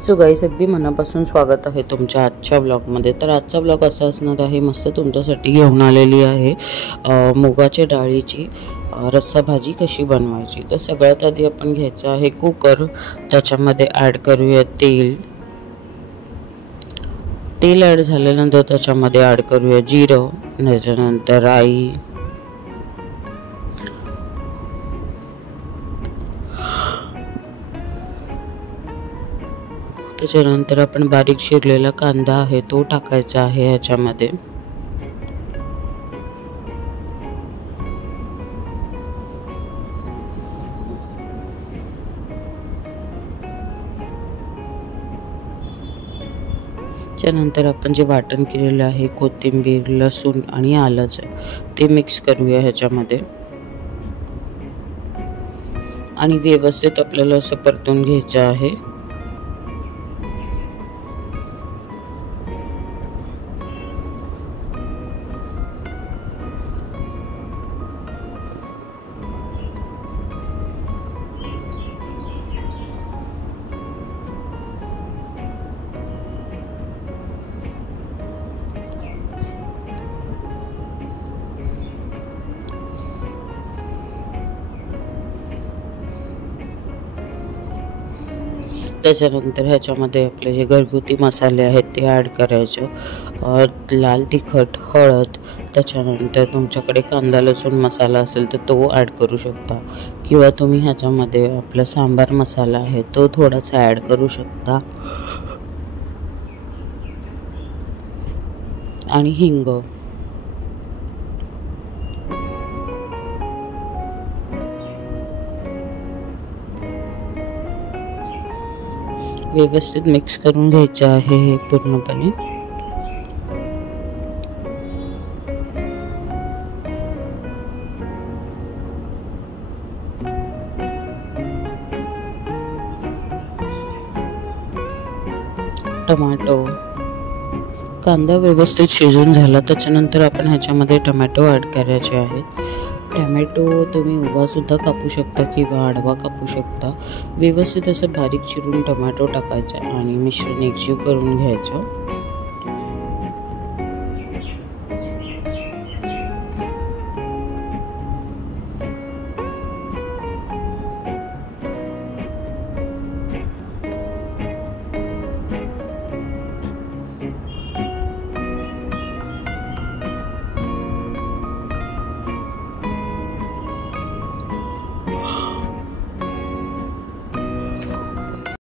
So guys, अगदी मनापासून स्वागत आहे तुमच्या आजच्या ब्लॉगमध्ये. तर आजचा ब्लॉग असा असणार आहे, मस्त तुमच्यासाठी घेऊन आलेली आहे मुगाच्या डाळीची रस्सा भाजी कशी बनवायची. तर सगळ्यात आधी आपण घ्यायचं आहे कुकर. त्याच्यामध्ये ॲड करूया तेल ॲड झाल्यानंतर त्याच्यामध्ये ॲड करूया जिरं, त्याच्यानंतर राई, त्याच्यानंतर आपण बारीक चिरलेला कांदा आहे तो टाकायचा आहे ह्याच्यामध्ये. त्यानंतर आपण जे वाटण केलेलं आहे कोथिंबीर, लसूण आणि आलं ते मिक्स करूया ह्याच्यामध्ये आणि व्यवस्थित आपल्याला असं परतून घ्यायचं आहे. त्याच्यानंतर ह्याच्यामध्ये आपले जे घरगुती मसाले आहेत ते ॲड करायचे. लाल तिखट, हळद, त्याच्यानंतर तुमच्याकडे कांदा लसूण मसाला असेल तर तो ॲड करू शकता, किंवा तुम्ही ह्याच्यामध्ये आपला सांबार मसाला आहे तो थोडासा ॲड करू शकता, आणि हिंग. व्यवस्थित मिक्स करून घ्यायचं आहे हे पूर्णपणे. टमाटो, कांदा व्यवस्थित शिजून झाला त्याच्यानंतर आपण ह्याच्यामध्ये टमॅटो ॲड करायचे आहेत. टमॅटो तुम्ही उभा सुद्धा कापू शकता किंवा आडवा कापू शकता. व्यवस्थित असं बारीक चिरून टमॅटो टाकायचा आणि मिश्रण एकजीव करून घ्यायचं.